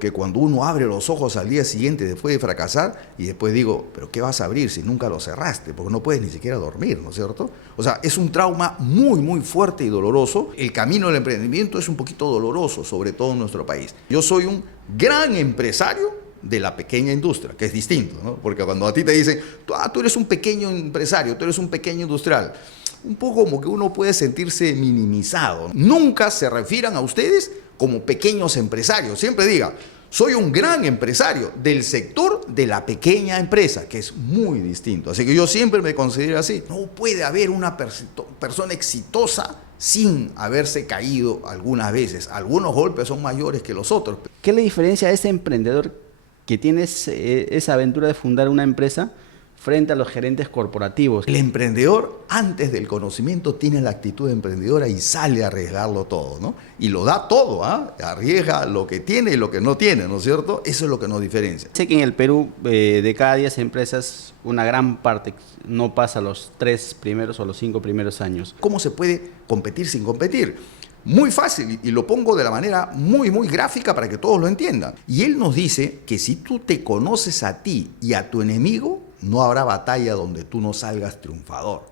Que cuando uno abre los ojos al día siguiente después de fracasar y después digo, pero ¿qué vas a abrir si nunca lo cerraste? Porque no puedes ni siquiera dormir, ¿no es cierto? O sea, es un trauma muy, muy fuerte y doloroso. El camino del emprendimiento es un poquito doloroso, sobre todo en nuestro país. Yo soy un gran empresario de la pequeña industria, que es distinto, ¿no? Porque cuando a ti te dicen, tú eres un pequeño empresario, tú eres un pequeño industrial, un poco como que uno puede sentirse minimizado. Nunca se refieran a ustedes como pequeños empresarios. Siempre diga, soy un gran empresario del sector de la pequeña empresa, que es muy distinto. Así que yo siempre me considero así. No puede haber una persona exitosa sin haberse caído algunas veces. Algunos golpes son mayores que los otros. ¿Qué le diferencia a ese emprendedor que tiene esa aventura de fundar una empresa frente a los gerentes corporativos? El emprendedor, antes del conocimiento, tiene la actitud emprendedora y sale a arriesgarlo todo, ¿no? Y lo da todo, ¿ah? Arriesga lo que tiene y lo que no tiene, ¿no es cierto? Eso es lo que nos diferencia. Sé que en el Perú, de cada 10 empresas, una gran parte no pasa los 3 primeros o los 5 primeros años. ¿Cómo se puede competir sin competir? Muy fácil, y lo pongo de la manera muy, muy gráfica para que todos lo entiendan. Y él nos dice que si tú te conoces a ti y a tu enemigo, no habrá batalla donde tú no salgas triunfador.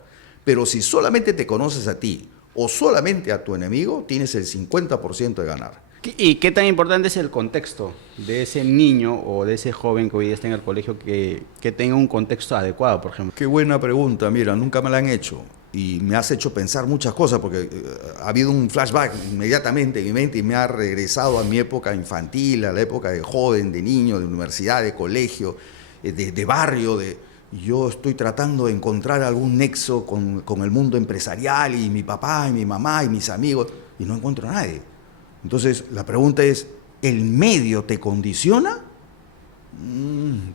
Pero si solamente te conoces a ti o solamente a tu enemigo, tienes el 50% de ganar. ¿Y qué tan importante es el contexto de ese niño o de ese joven que hoy está en el colegio que tenga un contexto adecuado, por ejemplo? Qué buena pregunta, mira, nunca me la han hecho. Y me has hecho pensar muchas cosas porque ha habido un flashback inmediatamente en mi mente y me ha regresado a mi época infantil, a la época de joven, de niño, de universidad, de colegio, de barrio. Yo estoy tratando de encontrar algún nexo con el mundo empresarial y mi papá y mi mamá y mis amigos y no encuentro a nadie. Entonces la pregunta es, ¿el medio te condiciona?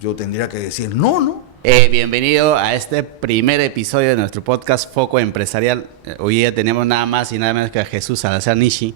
Yo tendría que decir no. Bienvenido a este primer episodio de nuestro podcast Foco Empresarial. Hoy día tenemos nada más y nada menos que a Jesús Salazar Nishi,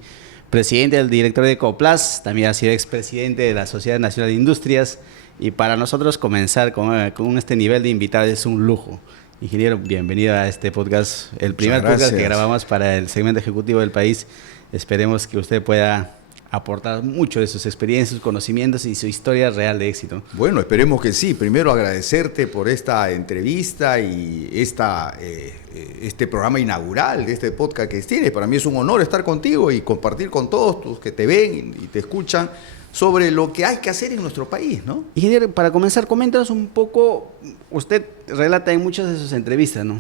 presidente del directorio de Ecoplas, también ha sido expresidente de la Sociedad Nacional de Industrias, y para nosotros comenzar con este nivel de invitados es un lujo. Ingeniero, bienvenido a este podcast, el primer podcast que grabamos para el segmento ejecutivo del país. Esperemos que usted pueda aportar mucho de sus experiencias, sus conocimientos y su historia real de éxito. Bueno, esperemos que sí. Primero agradecerte por esta entrevista y este programa inaugural de este podcast que tienes. Para mí es un honor estar contigo y compartir con todos los que te ven y te escuchan sobre lo que hay que hacer en nuestro país, ¿no? Ingeniero, para comenzar, coméntanos un poco, usted relata en muchas de sus entrevistas, ¿no?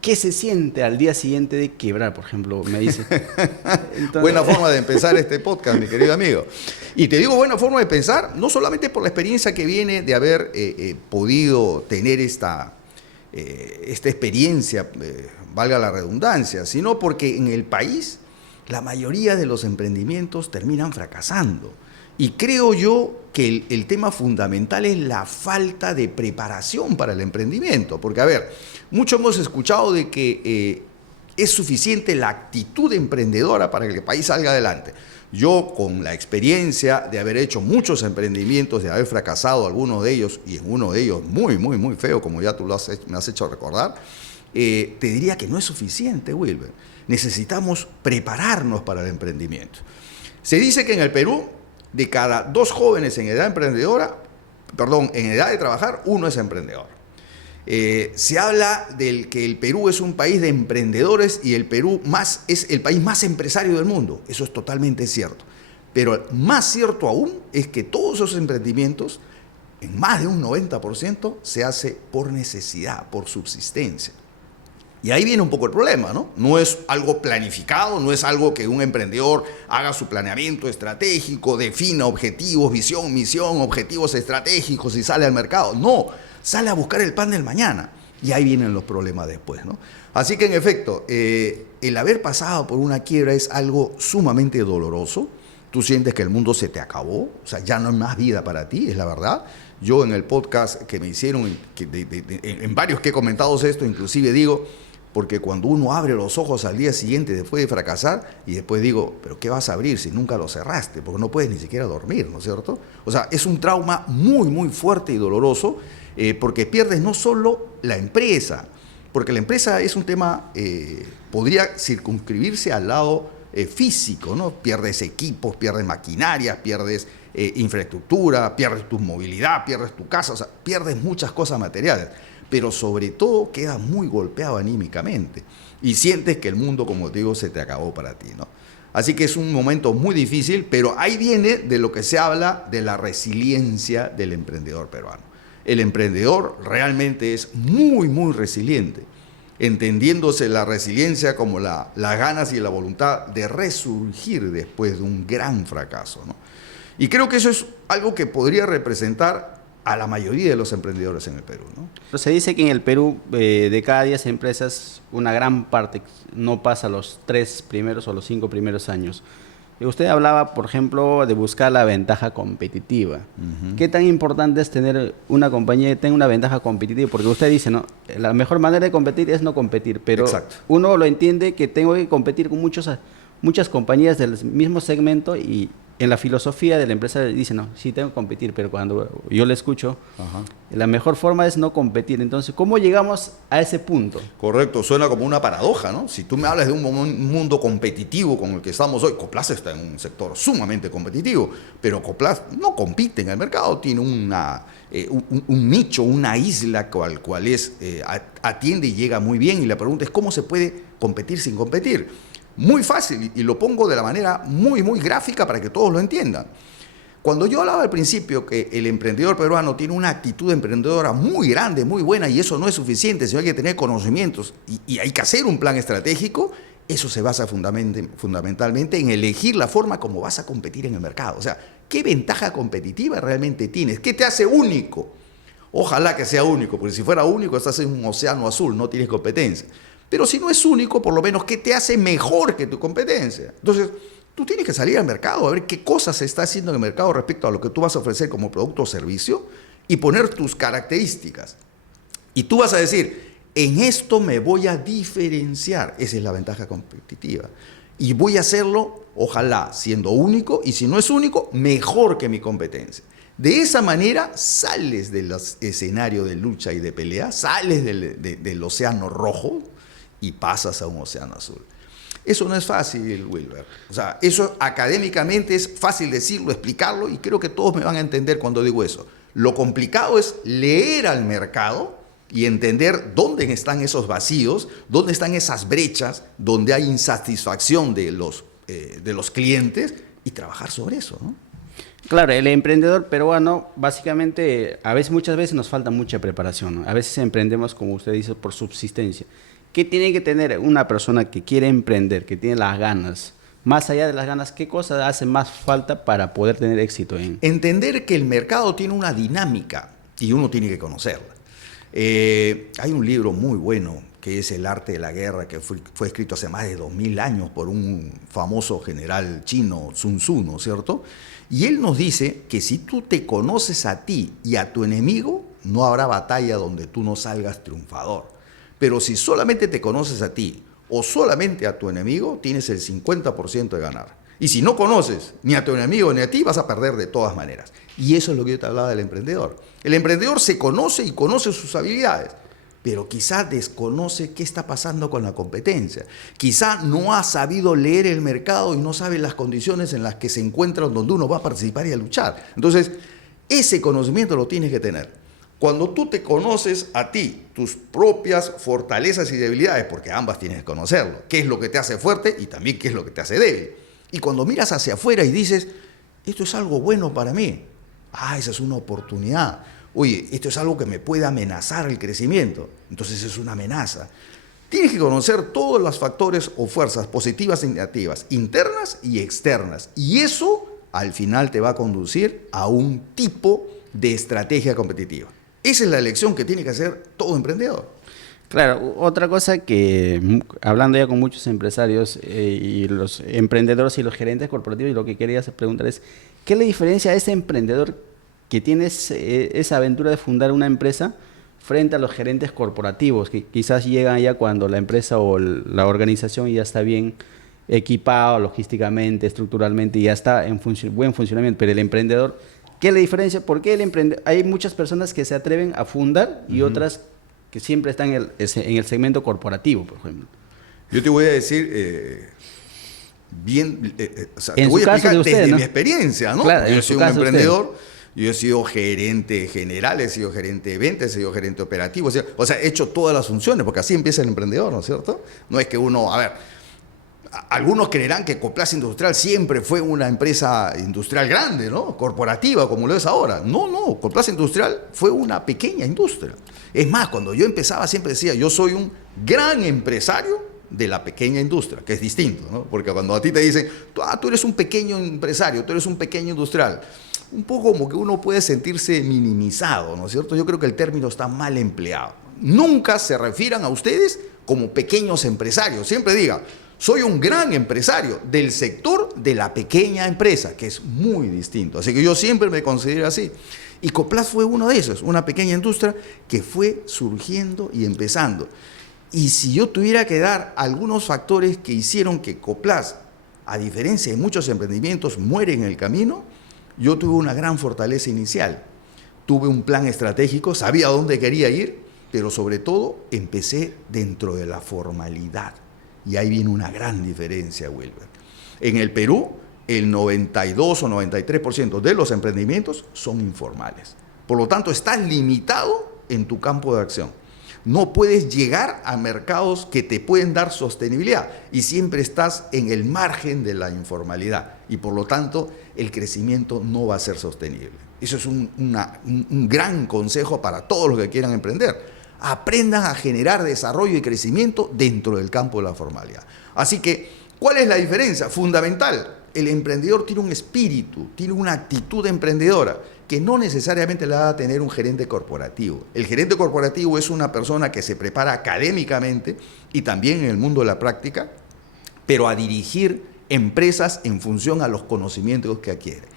¿Qué se siente al día siguiente de quebrar, por ejemplo? Me dice. Entonces... Buena forma de empezar este podcast, mi querido amigo. Y te digo buena forma de pensar, no solamente por la experiencia que viene de haber podido tener esta experiencia, valga la redundancia, sino porque en el país la mayoría de los emprendimientos terminan fracasando. Y creo yo que el tema fundamental es la falta de preparación para el emprendimiento. Porque, a ver, mucho hemos escuchado de que es suficiente la actitud emprendedora para que el país salga adelante. Yo, con la experiencia de haber hecho muchos emprendimientos, de haber fracasado algunos de ellos, y en uno de ellos muy, muy, muy feo, como ya tú me has hecho recordar, te diría que no es suficiente, Wilber. Necesitamos prepararnos para el emprendimiento. Se dice que en el Perú, de cada 2 jóvenes en edad en edad de trabajar, 1 es emprendedor. Se habla del que el Perú es un país de emprendedores y el Perú es el país más empresario del mundo. Eso es totalmente cierto. Pero más cierto aún es que todos esos emprendimientos, en más de un 90%, se hace por necesidad, por subsistencia. Y ahí viene un poco el problema, ¿no? No es algo planificado, no es algo que un emprendedor haga su planeamiento estratégico, defina objetivos, visión, misión, objetivos estratégicos y sale al mercado. No, sale a buscar el pan del mañana. Y ahí vienen los problemas después, ¿no? Así que, en efecto, el haber pasado por una quiebra es algo sumamente doloroso. Tú sientes que el mundo se te acabó, o sea, ya no hay más vida para ti, es la verdad. Yo en el podcast que me hicieron, en varios que he comentado esto, inclusive digo... Porque cuando uno abre los ojos al día siguiente después de fracasar y después digo, pero ¿qué vas a abrir si nunca lo cerraste? Porque no puedes ni siquiera dormir, ¿no es cierto? O sea, es un trauma muy, muy fuerte y doloroso porque pierdes no solo la empresa, porque la empresa es un tema, podría circunscribirse al lado físico, ¿no? Pierdes equipos, pierdes maquinarias, pierdes infraestructura, pierdes tu movilidad, pierdes tu casa, o sea, pierdes muchas cosas materiales, pero sobre todo quedas muy golpeado anímicamente y sientes que el mundo, como te digo, se te acabó para ti, ¿no? Así que es un momento muy difícil, pero ahí viene de lo que se habla de la resiliencia del emprendedor peruano. El emprendedor realmente es muy, muy resiliente, entendiéndose la resiliencia como las ganas y la voluntad de resurgir después de un gran fracaso, ¿no? Y creo que eso es algo que podría representar a la mayoría de los emprendedores en el Perú, ¿no? Se dice que en el Perú, de cada 10 empresas, una gran parte no pasa los 3 primeros o los 5 primeros años. Usted hablaba, por ejemplo, de buscar la ventaja competitiva. ¿Qué tan importante es tener una compañía que tenga una ventaja competitiva? Porque usted dice, ¿no? La mejor manera de competir es no competir, pero Exacto. uno lo entiende que tengo que competir con muchas compañías del mismo segmento y en la filosofía de la empresa dice, no, sí tengo que competir, pero cuando yo le escucho, la mejor forma es no competir. Entonces, ¿cómo llegamos a ese punto? Correcto, suena como una paradoja, ¿no? Si tú me hablas de un mundo competitivo con el que estamos hoy, Coplas está en un sector sumamente competitivo, pero Coplas no compite en el mercado, tiene un nicho, una isla cual atiende y llega muy bien, y la pregunta es, ¿cómo se puede competir sin competir? Muy fácil, y lo pongo de la manera muy, muy gráfica para que todos lo entiendan. Cuando yo hablaba al principio que el emprendedor peruano tiene una actitud emprendedora muy grande, muy buena, y eso no es suficiente, sino hay que tener conocimientos y hay que hacer un plan estratégico, eso se basa fundamentalmente en elegir la forma como vas a competir en el mercado. O sea, ¿qué ventaja competitiva realmente tienes? ¿Qué te hace único? Ojalá que sea único, porque si fuera único estás en un océano azul, no tienes competencia. Pero si no es único, por lo menos, ¿qué te hace mejor que tu competencia? Entonces, tú tienes que salir al mercado, a ver qué cosas se está haciendo en el mercado respecto a lo que tú vas a ofrecer como producto o servicio y poner tus características. Y tú vas a decir, en esto me voy a diferenciar. Esa es la ventaja competitiva. Y voy a hacerlo, ojalá, siendo único, y si no es único, mejor que mi competencia. De esa manera sales del escenario de lucha y de pelea, sales del océano rojo, y pasas a un océano azul. Eso no es fácil, Wilber. O sea, eso académicamente es fácil decirlo, explicarlo, y creo que todos me van a entender cuando digo eso. Lo complicado es leer al mercado y entender dónde están esos vacíos, dónde están esas brechas, donde hay insatisfacción de los clientes y trabajar sobre eso, ¿no? Claro, el emprendedor peruano, básicamente, muchas veces nos falta mucha preparación, ¿no? A veces emprendemos, como usted dice, por subsistencia. ¿Qué tiene que tener una persona que quiere emprender, que tiene las ganas? Más allá de las ganas, ¿qué cosas hace más falta para poder tener éxito en? Entender que el mercado tiene una dinámica y uno tiene que conocerla. Hay un libro muy bueno que es El arte de la guerra, que fue escrito hace más de 2000 años por un famoso general chino, Sun Tzu, ¿no es cierto? Y él nos dice que si tú te conoces a ti y a tu enemigo, no habrá batalla donde tú no salgas triunfador. Pero si solamente te conoces a ti o solamente a tu enemigo, tienes el 50% de ganar. Y si no conoces ni a tu enemigo ni a ti, vas a perder de todas maneras. Y eso es lo que yo te hablaba del emprendedor. El emprendedor se conoce y conoce sus habilidades, pero quizá desconoce qué está pasando con la competencia. Quizá no ha sabido leer el mercado y no sabe las condiciones en las que se encuentra donde uno va a participar y a luchar. Entonces, ese conocimiento lo tienes que tener. Cuando tú te conoces a ti, tus propias fortalezas y debilidades, porque ambas tienes que conocerlo, qué es lo que te hace fuerte y también qué es lo que te hace débil. Y cuando miras hacia afuera y dices, esto es algo bueno para mí, esa es una oportunidad. Oye, esto es algo que me puede amenazar el crecimiento, entonces es una amenaza. Tienes que conocer todos los factores o fuerzas positivas y negativas, internas y externas. Y eso al final te va a conducir a un tipo de estrategia competitiva. Esa es la elección que tiene que hacer todo emprendedor. Claro, otra cosa que, hablando ya con muchos empresarios y los emprendedores y los gerentes corporativos, y lo que quería preguntar es, ¿qué le diferencia a ese emprendedor que tiene esa aventura de fundar una empresa frente a los gerentes corporativos, que quizás llegan ya cuando la empresa o la organización ya está bien equipado logísticamente, estructuralmente, y ya está en buen funcionamiento, pero el emprendedor, ¿qué le diferencia? ¿Por qué hay muchas personas que se atreven a fundar y otras que siempre están en el segmento corporativo, por ejemplo? Yo te voy a decir, bien, o sea, te En voy su a caso explicar de usted, desde ¿no? mi experiencia, ¿no? Claro, Yo en soy su un caso usted. emprendedor, yo he sido gerente general, he sido gerente de ventas, he sido gerente operativo, o sea, he hecho todas las funciones, porque así empieza el emprendedor, ¿no es cierto? No es que uno, a ver, algunos creerán que Coplas Industrial siempre fue una empresa industrial grande, ¿no? Corporativa, como lo es ahora. No, no, Coplas Industrial fue una pequeña industria. Es más, cuando yo empezaba siempre decía, yo soy un gran empresario de la pequeña industria, que es distinto, ¿no? Porque cuando a ti te dicen, tú eres un pequeño empresario, tú eres un pequeño industrial, un poco como que uno puede sentirse minimizado, ¿no es cierto? Yo creo que el término está mal empleado. Nunca se refieran a ustedes como pequeños empresarios. Siempre diga, soy un gran empresario del sector de la pequeña empresa, que es muy distinto. Así que yo siempre me considero así. Y Coplas fue uno de esos, una pequeña industria que fue surgiendo y empezando. Y si yo tuviera que dar algunos factores que hicieron que Coplas, a diferencia de muchos emprendimientos, muere en el camino, yo tuve una gran fortaleza inicial. Tuve un plan estratégico, sabía a dónde quería ir, pero sobre todo empecé dentro de la formalidad. Y ahí viene una gran diferencia, Wilber. En el Perú, el 92 o 93% de los emprendimientos son informales. Por lo tanto, estás limitado en tu campo de acción. No puedes llegar a mercados que te pueden dar sostenibilidad y siempre estás en el margen de la informalidad y por lo tanto el crecimiento no va a ser sostenible. Eso es un gran consejo para todos los que quieran emprender. Aprendan a generar desarrollo y crecimiento dentro del campo de la formalidad. Así que, ¿cuál es la diferencia? Fundamental, el emprendedor tiene un espíritu, tiene una actitud emprendedora que no necesariamente la va a tener un gerente corporativo. El gerente corporativo es una persona que se prepara académicamente y también en el mundo de la práctica, pero a dirigir empresas en función a los conocimientos que adquiere.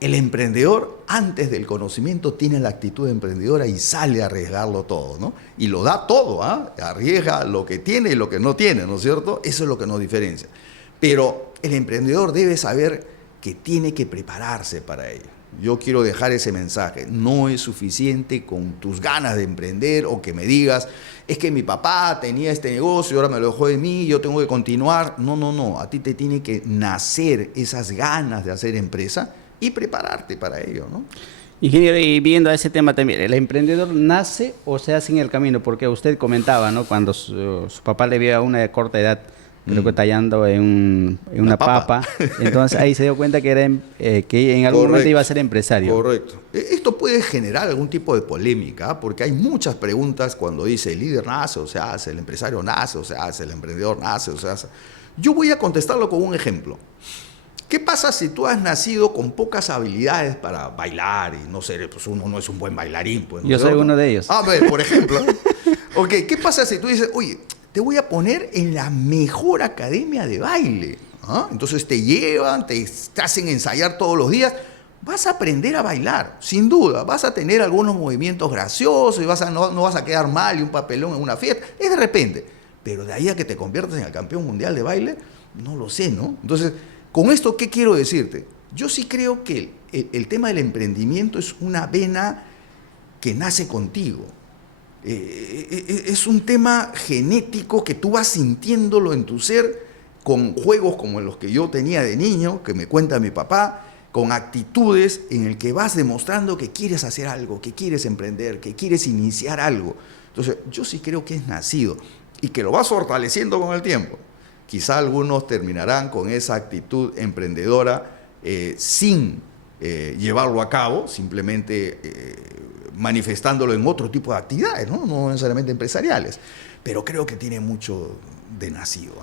El emprendedor, antes del conocimiento, tiene la actitud emprendedora y sale a arriesgarlo todo, ¿no? Y lo da todo, ¿ah? Arriesga lo que tiene y lo que no tiene, ¿no es cierto? Eso es lo que nos diferencia. Pero el emprendedor debe saber que tiene que prepararse para ello. Yo quiero dejar ese mensaje. No es suficiente con tus ganas de emprender o que me digas, es que mi papá tenía este negocio y ahora me lo dejó de mí, yo tengo que continuar. No, no, no. A ti te tiene que nacer esas ganas de hacer empresa y prepararte para ello, ¿no? Ingeniero, y viendo a ese tema también, ¿el emprendedor nace o se hace en el camino? Porque usted comentaba, ¿no? Cuando su papá le vio a una de corta edad, creo que tallando en una papa, entonces ahí se dio cuenta que, que en algún momento iba a ser empresario. Correcto. Esto puede generar algún tipo de polémica, porque hay muchas preguntas cuando dice el líder nace o se hace, el empresario nace o se hace, el emprendedor nace o se hace. Yo voy a contestarlo con un ejemplo. ¿Qué pasa si tú has nacido con pocas habilidades para bailar y no sé, pues uno no es un buen bailarín? Pues, ¿no? Yo soy uno de ellos. A ver, por ejemplo. Ok, ¿qué pasa si tú dices, oye, te voy a poner en la mejor academia de baile? ¿Ah? Entonces te llevan, te hacen ensayar todos los días. Vas a aprender a bailar, sin duda. Vas a tener algunos movimientos graciosos y no vas a quedar mal y un papelón en una fiesta. Es de repente. Pero de ahí a que te conviertas en el campeón mundial de baile, no lo sé, ¿no? Entonces, con esto, ¿qué quiero decirte? Yo sí creo que el tema del emprendimiento es una vena que nace contigo. Es un tema genético que tú vas sintiéndolo en tu ser con juegos como los que yo tenía de niño, que me cuenta mi papá, con actitudes en el que vas demostrando que quieres hacer algo, que quieres emprender, que quieres iniciar algo. Entonces, yo sí creo que es nacido y que lo vas fortaleciendo con el tiempo. Quizá algunos terminarán con esa actitud emprendedora sin llevarlo a cabo, simplemente manifestándolo en otro tipo de actividades, no necesariamente empresariales. Pero creo que tiene mucho de nacido.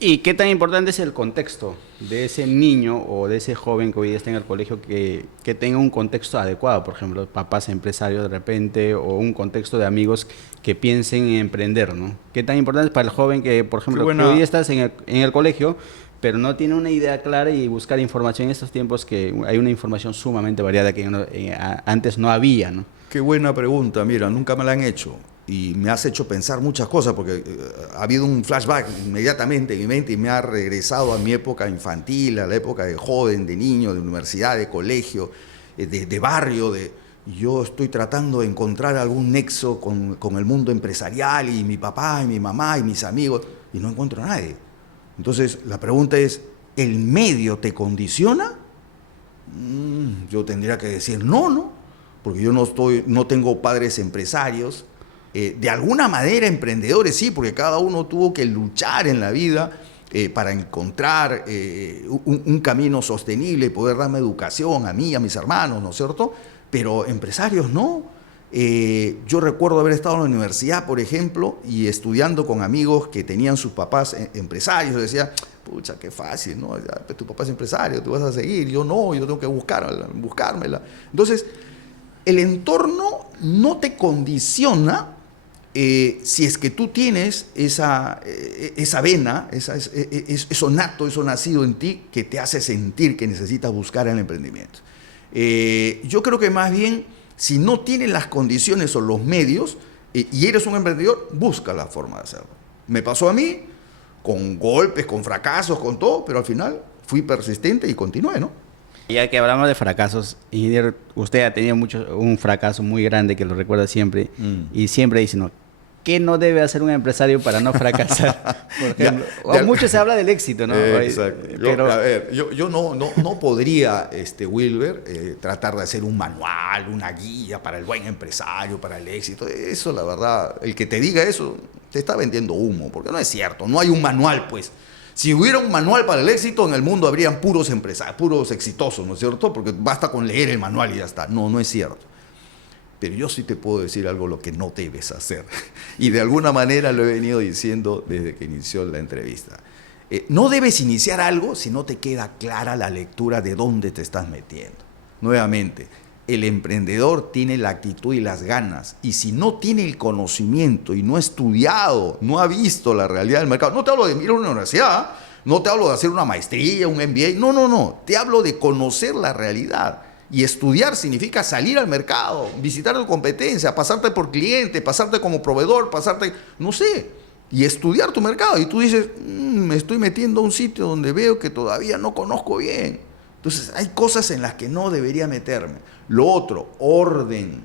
¿Y qué tan importante es el contexto de ese niño o de ese joven que hoy día está en el colegio que tenga un contexto adecuado? Por ejemplo, papás empresarios de repente o un contexto de amigos que piensen en emprender, ¿no? ¿Qué tan importante es para el joven que, por ejemplo, que hoy día estás en el colegio, pero no tiene una idea clara y buscar información en estos tiempos que hay una información sumamente variada que antes no había, ¿no? Qué buena pregunta, mira, nunca me la han hecho. Y me has hecho pensar muchas cosas porque ha habido un flashback inmediatamente en mi mente y me ha regresado a mi época infantil, a la época de joven, de niño, de universidad, de colegio, de barrio. Yo estoy tratando de encontrar algún nexo con el mundo empresarial y mi papá y mi mamá y mis amigos y no encuentro a nadie. Entonces, la pregunta es, ¿el medio te condiciona? Yo tendría que decir no, porque yo no tengo padres empresarios. De alguna manera emprendedores sí, porque cada uno tuvo que luchar en la vida para encontrar un camino sostenible y poder darme educación a mí, a mis hermanos, ¿no es cierto? Pero empresarios no. Yo recuerdo haber estado en la universidad, por ejemplo, y estudiando con amigos que tenían sus papás empresarios. Yo decía, pucha, qué fácil, ¿no? Ya, pues, tu papá es empresario, tú vas a seguir. Yo no, yo tengo que buscármela. Entonces, el entorno no te condiciona si es que tú tienes esa vena, eso nato, eso nacido en ti que te hace sentir que necesitas buscar el emprendimiento. Yo creo que más bien, si no tienes las condiciones o los medios y eres un emprendedor, busca la forma de hacerlo. Me pasó a mí, con golpes, con fracasos, con todo, pero al final fui persistente y continué, ¿no? Ya que hablamos de fracasos, ingeniero, usted ha tenido un fracaso muy grande que lo recuerda siempre y siempre dice, no, ¿qué no debe hacer un empresario para no fracasar? Por ejemplo, mucho se habla del éxito, ¿no? Exacto. Yo no podría, Wilber, tratar de hacer un manual, una guía para el buen empresario, para el éxito. Eso, la verdad, el que te diga eso, te está vendiendo humo, porque no es cierto, no hay un manual, pues. Si hubiera un manual para el éxito, en el mundo habrían puros empresarios, puros exitosos, ¿no es cierto? Porque basta con leer el manual y ya está. No es cierto. Pero yo sí te puedo decir algo lo que no debes hacer. Y de alguna manera lo he venido diciendo desde que inició la entrevista. No debes iniciar algo si no te queda clara la lectura de dónde te estás metiendo. Nuevamente, el emprendedor tiene la actitud y las ganas. Y si no tiene el conocimiento y no ha estudiado, no ha visto la realidad del mercado, no te hablo de ir a una universidad, no te hablo de hacer una maestría, un MBA, no. Te hablo de conocer la realidad. Y estudiar significa salir al mercado, visitar tu competencia, pasarte por cliente, pasarte como proveedor, no sé, y estudiar tu mercado. Y tú dices, me estoy metiendo a un sitio donde veo que todavía no conozco bien. Entonces, hay cosas en las que no debería meterme. Lo otro, orden.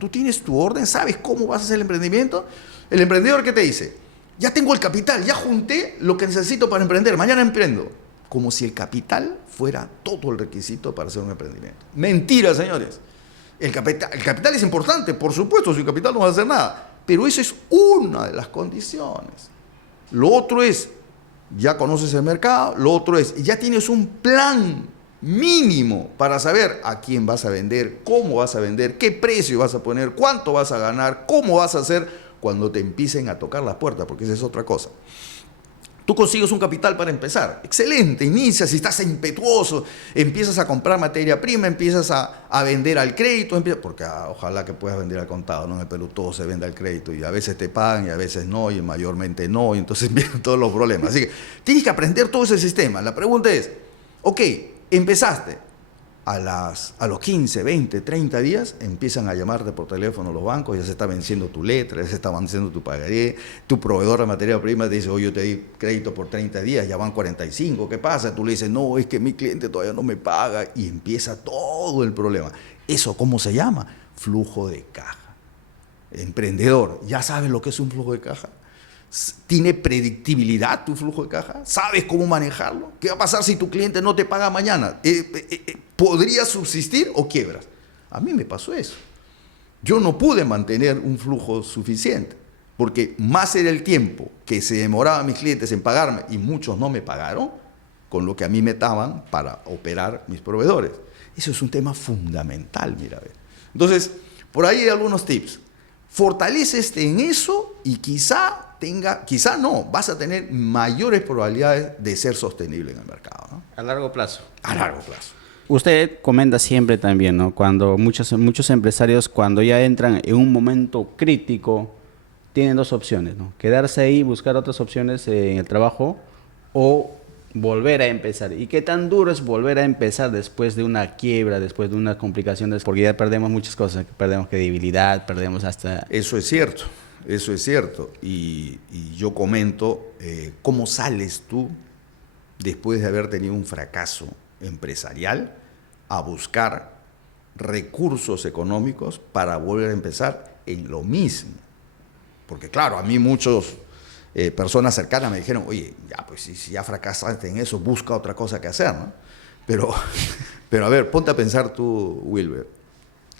Tú tienes tu orden, sabes cómo vas a hacer el emprendimiento. El emprendedor, ¿qué te dice? Ya tengo el capital, ya junté lo que necesito para emprender, mañana emprendo. Como si el capital fuera todo el requisito para hacer un emprendimiento. Mentira, señores. El capital es importante, por supuesto, sin capital no vas a hacer nada. Pero eso es una de las condiciones. Lo otro es, ya conoces el mercado, lo otro es, ya tienes un plan mínimo para saber a quién vas a vender, cómo vas a vender, qué precio vas a poner, cuánto vas a ganar, cómo vas a hacer cuando te empiecen a tocar la puerta, porque esa es otra cosa. Tú consigues un capital para empezar. Excelente, inicias y estás impetuoso, empiezas a comprar materia prima, empiezas a vender al crédito, porque ojalá que puedas vender al contado, ¿no? En el Perú todo se vende al crédito y a veces te pagan y a veces no, y mayormente no, y entonces vienen todos los problemas. Así que tienes que aprender todo ese sistema. La pregunta es, ok, empezaste. A los 15, 20, 30 días empiezan a llamarte por teléfono los bancos, ya se está venciendo tu letra, ya se está venciendo tu pagaré, tu proveedor de materia prima te dice, oye, yo te di crédito por 30 días, ya van 45, ¿qué pasa? Tú le dices, no, es que mi cliente todavía no me paga y empieza todo el problema. ¿Eso cómo se llama? Flujo de caja. Emprendedor, ¿ya sabes lo que es un flujo de caja? ¿Tiene predictibilidad tu flujo de caja? ¿Sabes cómo manejarlo? ¿Qué va a pasar si tu cliente no te paga mañana? ¿Podrías subsistir o quiebras? A mí me pasó eso. Yo no pude mantener un flujo suficiente, porque más era el tiempo que se demoraban mis clientes en pagarme y muchos no me pagaron, con lo que a mí me daban para operar mis proveedores. Eso es un tema fundamental, mira. Entonces, por ahí hay algunos tips. Fortalécete en eso y quizá no, vas a tener mayores probabilidades de ser sostenible en el mercado, ¿no? A largo plazo. A largo plazo. Usted comenta siempre también, ¿no? Cuando muchos empresarios, cuando ya entran en un momento crítico, tienen dos opciones, ¿no? Quedarse ahí, buscar otras opciones en el trabajo o volver a empezar. ¿Y qué tan duro es volver a empezar después de una quiebra, después de una complicación? Porque ya perdemos muchas cosas, perdemos credibilidad, perdemos hasta... Eso es cierto. Y yo comento cómo sales tú después de haber tenido un fracaso empresarial a buscar recursos económicos para volver a empezar en lo mismo. Porque claro, a mí muchos personas cercanas me dijeron, oye, ya pues si ya fracasaste en eso, busca otra cosa que hacer, ¿no? Pero, pero a ver, ponte a pensar tú, Wilber.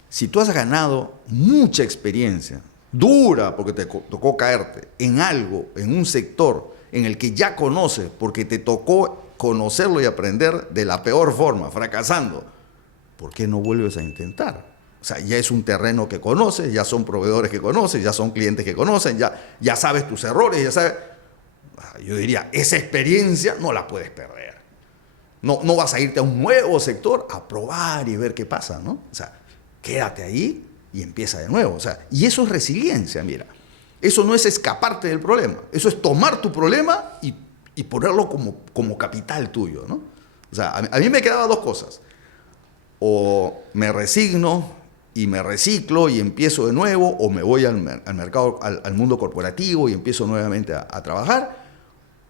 Si tú has ganado mucha experiencia, dura porque te tocó caerte, en algo, en un sector en el que ya conoces, porque te tocó conocerlo y aprender de la peor forma, fracasando, ¿por qué no vuelves a intentar? O sea, ya es un terreno que conoces, ya son proveedores que conoces, ya son clientes que conocen, ya sabes tus errores, ya sabes. Yo diría, esa experiencia no la puedes perder. No vas a irte a un nuevo sector a probar y ver qué pasa, ¿no? O sea, quédate ahí y empieza de nuevo. O sea, y eso es resiliencia, mira. Eso no es escaparte del problema. Eso es tomar tu problema y ponerlo como capital tuyo, ¿no? O sea, a mí me quedaban dos cosas. O me resigno y me reciclo y empiezo de nuevo, o me voy al mercado, al mundo corporativo y empiezo nuevamente a trabajar,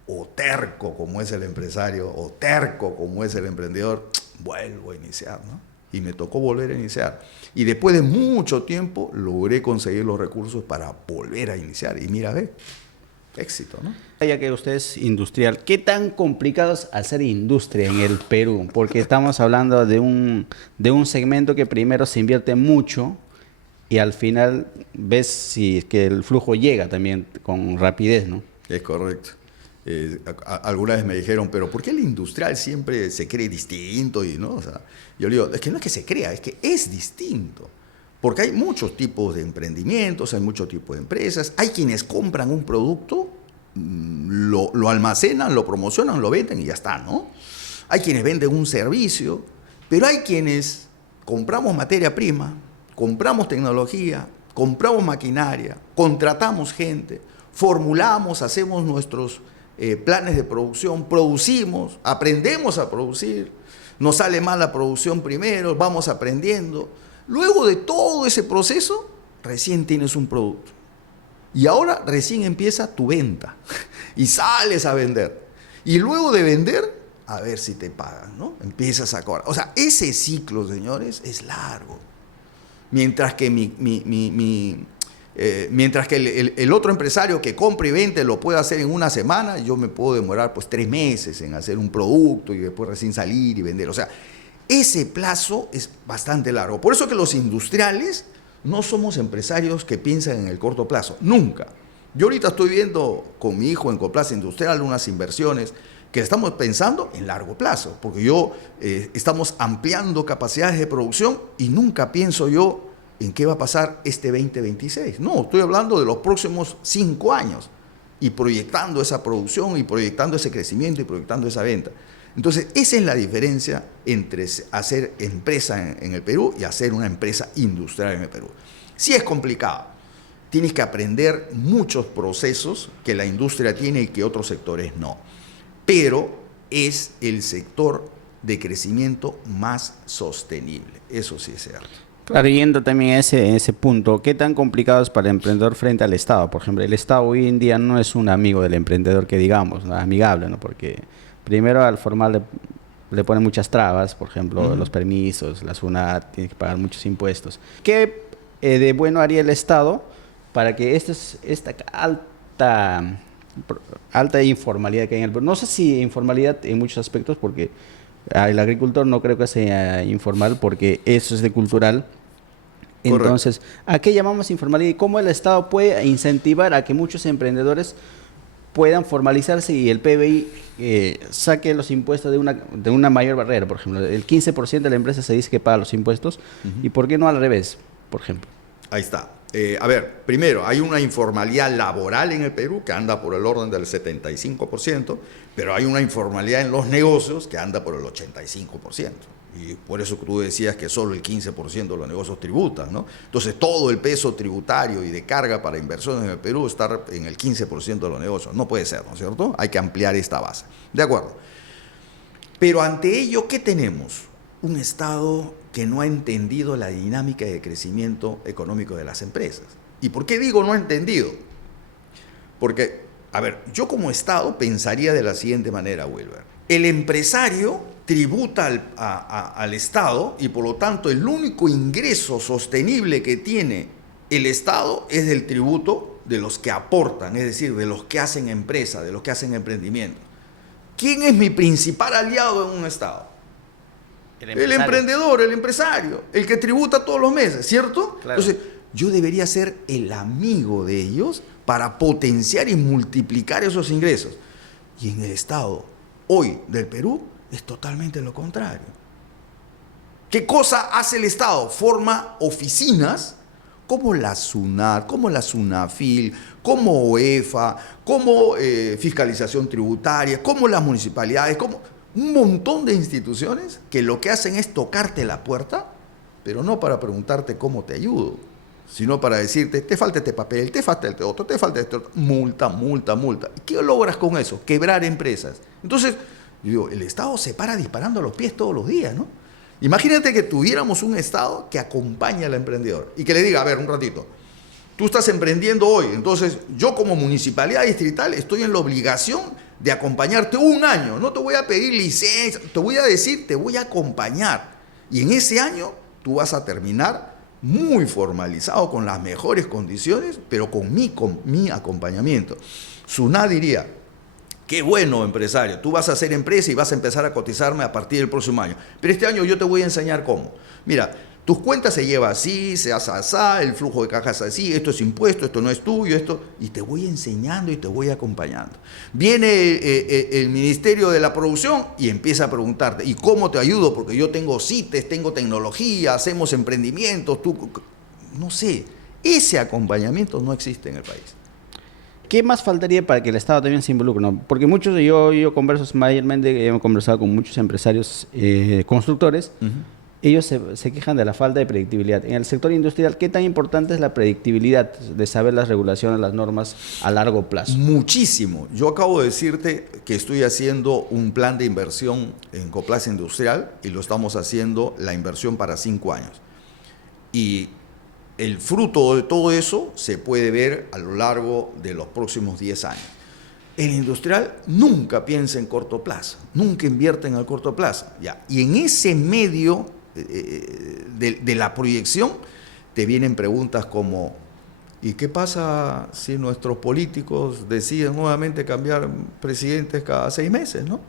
o terco como es el empresario, o terco como es el emprendedor, vuelvo a iniciar, ¿no? Y me tocó volver a iniciar. Y después de mucho tiempo logré conseguir los recursos para volver a iniciar. Y mira, ve, éxito, ¿no? Ya que usted es industrial, ¿qué tan complicado es hacer industria en el Perú? Porque estamos hablando de un segmento que primero se invierte mucho y al final ves si que el flujo llega también con rapidez, ¿no? Es correcto. Alguna vez me dijeron, pero ¿por qué el industrial siempre se cree distinto? Y, ¿no? O sea, yo le digo, es que no es que se crea, es que es distinto. Porque hay muchos tipos de emprendimientos, hay muchos tipos de empresas. Hay quienes compran un producto, lo almacenan, lo promocionan, lo venden y ya está, ¿no? Hay quienes venden un servicio, pero hay quienes compramos materia prima, compramos tecnología, compramos maquinaria, contratamos gente, formulamos, hacemos nuestros planes de producción, producimos, aprendemos a producir, nos sale mal la producción primero, vamos aprendiendo. Luego de todo ese proceso, recién tienes un producto. Y ahora recién empieza tu venta. Y sales a vender. Y luego de vender, a ver si te pagan, ¿no? Empiezas a cobrar. O sea, ese ciclo, señores, es largo. Mientras que el otro empresario que compra y vende lo puede hacer en una semana, yo me puedo demorar pues 3 meses en hacer un producto y después recién salir y vender. O sea, ese plazo es bastante largo. Por eso que los industriales no somos empresarios que piensan en el corto plazo. Nunca. Yo ahorita estoy viendo con mi hijo en Coplaza Industrial unas inversiones que estamos pensando en largo plazo. Porque estamos ampliando capacidades de producción y nunca pienso yo en qué va a pasar este 2026. No, estoy hablando de los próximos 5 años y proyectando esa producción y proyectando ese crecimiento y proyectando esa venta. Entonces, esa es la diferencia entre hacer empresa en el Perú y hacer una empresa industrial en el Perú. Sí es complicado. Tienes que aprender muchos procesos que la industria tiene y que otros sectores no. Pero es el sector de crecimiento más sostenible. Eso sí es cierto. Claro, yendo también a ese punto, ¿qué tan complicado es para el emprendedor frente al Estado? Por ejemplo, el Estado hoy en día no es un amigo del emprendedor que digamos, ¿no? Amigable, ¿no? Porque primero al formal le ponen muchas trabas, por ejemplo, los permisos, la SUNAT, tiene que pagar muchos impuestos. ¿Qué de bueno haría el Estado para que esta alta informalidad que hay en el Perú? No sé si informalidad en muchos aspectos, porque el agricultor no creo que sea informal, porque eso es de cultural. Entonces, ¿a qué llamamos informalidad y cómo el Estado puede incentivar a que muchos emprendedores puedan formalizarse y el PBI saque los impuestos de una mayor barrera? Por ejemplo, el 15% de la empresa se dice que paga los impuestos, ¿y por qué no al revés, por ejemplo? Ahí está. A ver, primero, hay una informalidad laboral en el Perú que anda por el orden del 75%, pero hay una informalidad en los negocios que anda por el 85%. Y por eso tú decías que solo el 15% de los negocios tributan, ¿no? Entonces, todo el peso tributario y de carga para inversiones en el Perú está en el 15% de los negocios. No puede ser, ¿no es cierto? Hay que ampliar esta base. De acuerdo. Pero ante ello, ¿qué tenemos? Un Estado que no ha entendido la dinámica de crecimiento económico de las empresas. ¿Y por qué digo no ha entendido? Porque, a ver, yo como Estado pensaría de la siguiente manera, Wilber. El empresario tributa al Estado y por lo tanto el único ingreso sostenible que tiene el Estado es del tributo de los que aportan, es decir, de los que hacen empresa, de los que hacen emprendimiento. ¿Quién es mi principal aliado en un Estado? El emprendedor, el empresario, el que tributa todos los meses, ¿cierto? Claro. Entonces, yo debería ser el amigo de ellos para potenciar y multiplicar esos ingresos. Y en el Estado, hoy, del Perú, es totalmente lo contrario. ¿Qué cosa hace el Estado? Forma oficinas como la SUNAT, como la SUNAFIL, como OEFA, como Fiscalización Tributaria, como las municipalidades, como un montón de instituciones que lo que hacen es tocarte la puerta, pero no para preguntarte cómo te ayudo, sino para decirte, te falta este papel, te falta este otro, te falta este otro, multa, multa, multa. ¿Qué logras con eso? Quebrar empresas. Entonces, yo digo, el Estado se para disparando a los pies todos los días, ¿no? Imagínate que tuviéramos un Estado que acompañe al emprendedor y que le diga, a ver, un ratito, tú estás emprendiendo hoy, entonces yo como municipalidad distrital estoy en la obligación de acompañarte un año, no te voy a pedir licencia, te voy a decir, te voy a acompañar. Y en ese año tú vas a terminar muy formalizado, con las mejores condiciones, pero con mi acompañamiento. SUNAT diría, qué bueno, empresario, tú vas a hacer empresa y vas a empezar a cotizarme a partir del próximo año. Pero este año yo te voy a enseñar cómo. Mira, tus cuentas se lleva así, se hace así, el flujo de cajas así, esto es impuesto, esto no es tuyo, esto... Y te voy enseñando y te voy acompañando. Viene el Ministerio de la Producción y empieza a preguntarte, ¿y cómo te ayudo? Porque yo tengo CITES, tengo tecnología, hacemos emprendimientos, tú... No sé, ese acompañamiento no existe en el país. ¿Qué más faltaría para que el Estado también se involucre? ¿No? Porque muchos, yo converso mayormente, he conversado con muchos empresarios constructores, ellos se quejan de la falta de predictibilidad. En el sector industrial, ¿qué tan importante es la predictibilidad de saber las regulaciones, las normas a largo plazo? Muchísimo. Yo acabo de decirte que estoy haciendo un plan de inversión en Coplaza Industrial y lo estamos haciendo la inversión para 5 años. Y el fruto de todo eso se puede ver a lo largo de los próximos 10 años. El industrial nunca piensa en corto plazo, nunca invierte en el corto plazo. ¿Ya? Y en ese medio de la proyección te vienen preguntas como, ¿y qué pasa si nuestros políticos deciden nuevamente cambiar presidentes cada 6 meses, ¿no?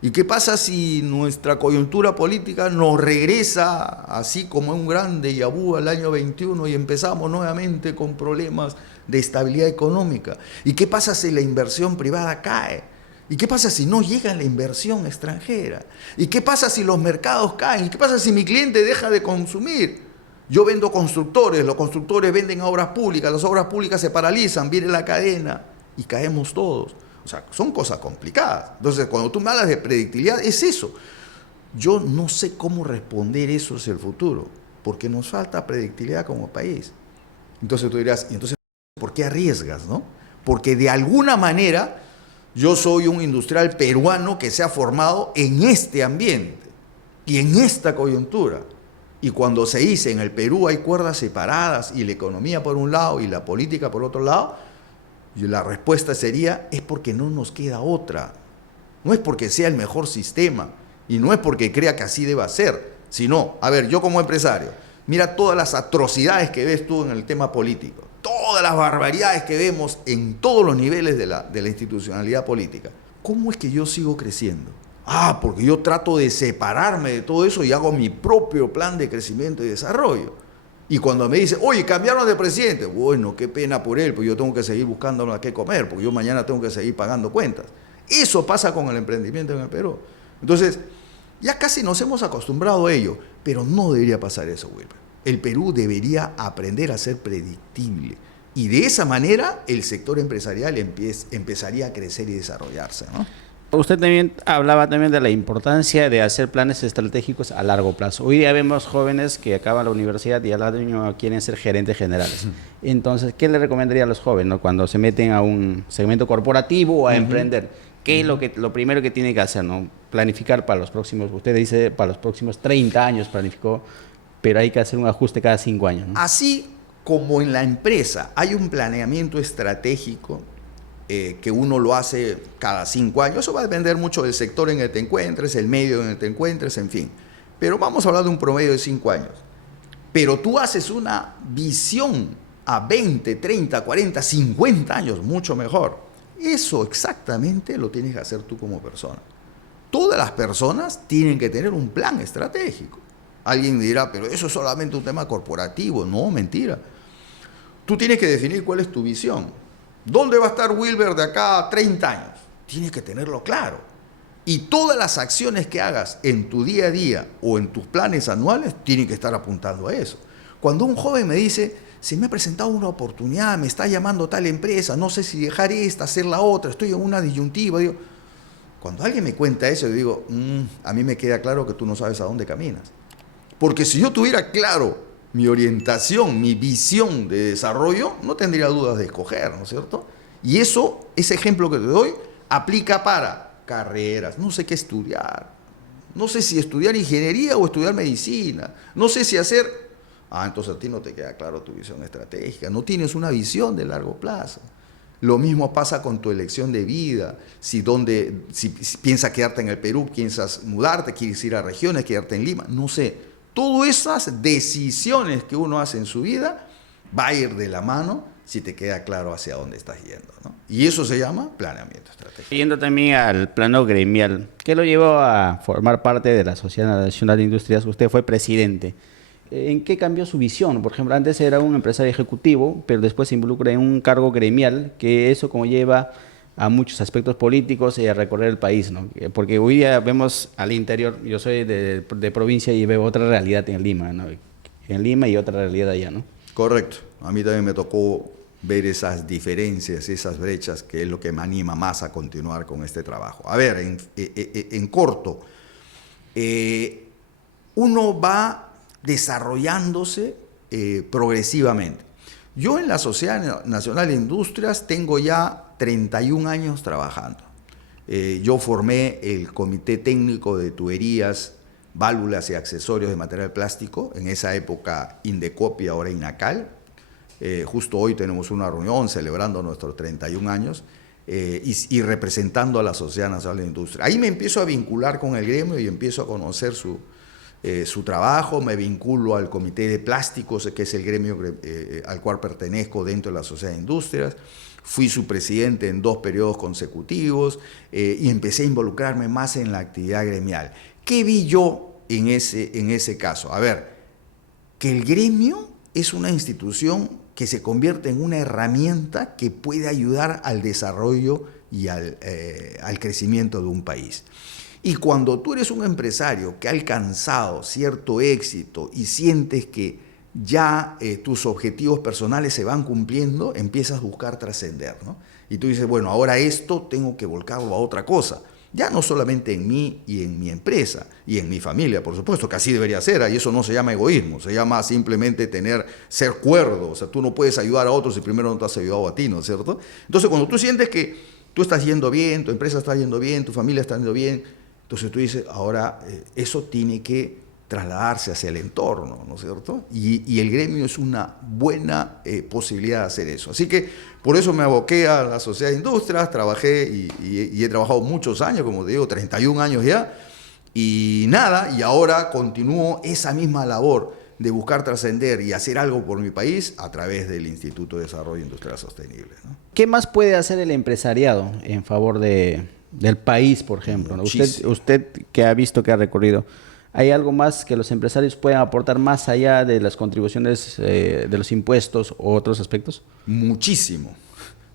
¿Y qué pasa si nuestra coyuntura política nos regresa así como un gran déjà vu al año 21 y empezamos nuevamente con problemas de estabilidad económica? ¿Y qué pasa si la inversión privada cae? ¿Y qué pasa si no llega la inversión extranjera? ¿Y qué pasa si los mercados caen? ¿Y qué pasa si mi cliente deja de consumir? Yo vendo constructores, los constructores venden a obras públicas, las obras públicas se paralizan, viene la cadena y caemos todos. O sea, son cosas complicadas. Entonces, cuando tú me hablas de predictibilidad, es eso. Yo no sé cómo responder eso hacia el futuro, porque nos falta predictibilidad como país. Entonces tú dirás, ¿y entonces por qué arriesgas, no? Porque de alguna manera yo soy un industrial peruano que se ha formado en este ambiente y en esta coyuntura. Y cuando se dice en el Perú hay cuerdas separadas y la economía por un lado y la política por otro lado, y la respuesta sería, es porque no nos queda otra. No es porque sea el mejor sistema y no es porque crea que así deba ser, sino, a ver, yo como empresario, mira todas las atrocidades que ves tú en el tema político, todas las barbaridades que vemos en todos los niveles de la institucionalidad política. ¿Cómo es que yo sigo creciendo? Ah, porque yo trato de separarme de todo eso y hago mi propio plan de crecimiento y desarrollo. Y cuando me dice, oye, cambiaron de presidente, bueno, qué pena por él, pues yo tengo que seguir buscando a qué comer, porque yo mañana tengo que seguir pagando cuentas. Eso pasa con el emprendimiento en el Perú. Entonces, ya casi nos hemos acostumbrado a ello, pero no debería pasar eso, Wilber. El Perú debería aprender a ser predictible. Y de esa manera el sector empresarial empezaría a crecer y desarrollarse, ¿no? Usted también hablaba también de la importancia de hacer planes estratégicos a largo plazo. Hoy día vemos jóvenes que acaban la universidad y al año quieren ser gerentes generales. Entonces, ¿qué le recomendaría a los jóvenes, ¿no? Cuando se meten a un segmento corporativo o a emprender? ¿Qué es lo primero que tiene que hacer, ¿no? Planificar para los próximos, usted dice para los próximos 30 años planificó, pero hay que hacer un ajuste cada 5 años, ¿no? Así como en la empresa hay un planeamiento estratégico que uno lo hace cada 5 años. Eso va a depender mucho del sector en el que te encuentres, el medio en el que te encuentres, en fin. Pero vamos a hablar de un promedio de 5 años. Pero tú haces una visión a 20, 30, 40, 50 años, mucho mejor. Eso exactamente lo tienes que hacer tú como persona. Todas las personas tienen que tener un plan estratégico. Alguien dirá, pero eso es solamente un tema corporativo. No, mentira. Tú tienes que definir cuál es tu visión. ¿Dónde va a estar Wilber de acá a 30 años? Tienes que tenerlo claro. Y todas las acciones que hagas en tu día a día o en tus planes anuales tienen que estar apuntando a eso. Cuando un joven me dice, se me ha presentado una oportunidad, me está llamando tal empresa, no sé si dejar esta, hacer la otra, estoy en una disyuntiva, digo, cuando alguien me cuenta eso, yo digo, a mí me queda claro que tú no sabes a dónde caminas. Porque si yo tuviera claro mi orientación, mi visión de desarrollo, no tendría dudas de escoger, ¿no es cierto? Y eso, ese ejemplo que te doy, aplica para carreras, no sé qué estudiar, no sé si estudiar ingeniería o estudiar medicina, no sé si hacer... entonces a ti no te queda claro tu visión estratégica, no tienes una visión de largo plazo. Lo mismo pasa con tu elección de vida, si piensas quedarte en el Perú, piensas mudarte, quieres ir a regiones, quedarte en Lima, no sé. Todas esas decisiones que uno hace en su vida va a ir de la mano si te queda claro hacia dónde estás yendo, ¿no? Y eso se llama planeamiento estratégico. Yendo también al plano gremial, ¿qué lo llevó a formar parte de la Sociedad Nacional de Industrias? Usted fue presidente. ¿En qué cambió su visión? Por ejemplo, antes era un empresario ejecutivo, pero después se involucra en un cargo gremial, que eso como lleva a muchos aspectos políticos y a recorrer el país, ¿no? Porque hoy día vemos al interior, yo soy de provincia y veo otra realidad en Lima, ¿no? En Lima y otra realidad allá, ¿no? Correcto. A mí también me tocó ver esas diferencias, esas brechas, que es lo que me anima más a continuar con este trabajo. A ver, en corto, uno va desarrollándose progresivamente. Yo en la Sociedad Nacional de Industrias tengo ya 31 años trabajando. Yo formé el Comité Técnico de Tuberías, Válvulas y Accesorios de Material Plástico, en esa época Indecopi, ahora Inacal. Justo hoy tenemos una reunión celebrando nuestros 31 años y representando a la Sociedad Nacional de Industria. Ahí me empiezo a vincular con el gremio y empiezo a conocer su trabajo, me vinculo al Comité de Plásticos, que es el gremio al cual pertenezco dentro de la Sociedad de Industrias. Fui su presidente en 2 periodos consecutivos y empecé a involucrarme más en la actividad gremial. ¿Qué vi yo en ese caso? A ver, que el gremio es una institución que se convierte en una herramienta que puede ayudar al desarrollo y al crecimiento de un país. Y cuando tú eres un empresario que ha alcanzado cierto éxito y sientes que ya tus objetivos personales se van cumpliendo, empiezas a buscar trascender, ¿no? Y tú dices, bueno, ahora esto tengo que volcarlo a otra cosa. Ya no solamente en mí y en mi empresa y en mi familia, por supuesto, que así debería ser, y eso no se llama egoísmo, se llama simplemente ser cuerdo. O sea, tú no puedes ayudar a otros si primero no te has ayudado a ti, ¿no es cierto? Entonces, cuando tú sientes que tú estás yendo bien, tu empresa está yendo bien, tu familia está yendo bien, entonces tú dices, ahora eso tiene que trasladarse hacia el entorno, ¿no es cierto? Y el gremio es una buena posibilidad de hacer eso. Así que por eso me aboqué a la Sociedad de Industrias, trabajé y he trabajado muchos años, como te digo, 31 años ya, y nada, y ahora continúo esa misma labor de buscar trascender y hacer algo por mi país a través del Instituto de Desarrollo Industrial Sostenible, ¿no? ¿Qué más puede hacer el empresariado en favor del país, por ejemplo, ¿no? Usted que ha visto, que ha recorrido, ¿hay algo más que los empresarios puedan aportar más allá de las contribuciones de los impuestos o otros aspectos? Muchísimo.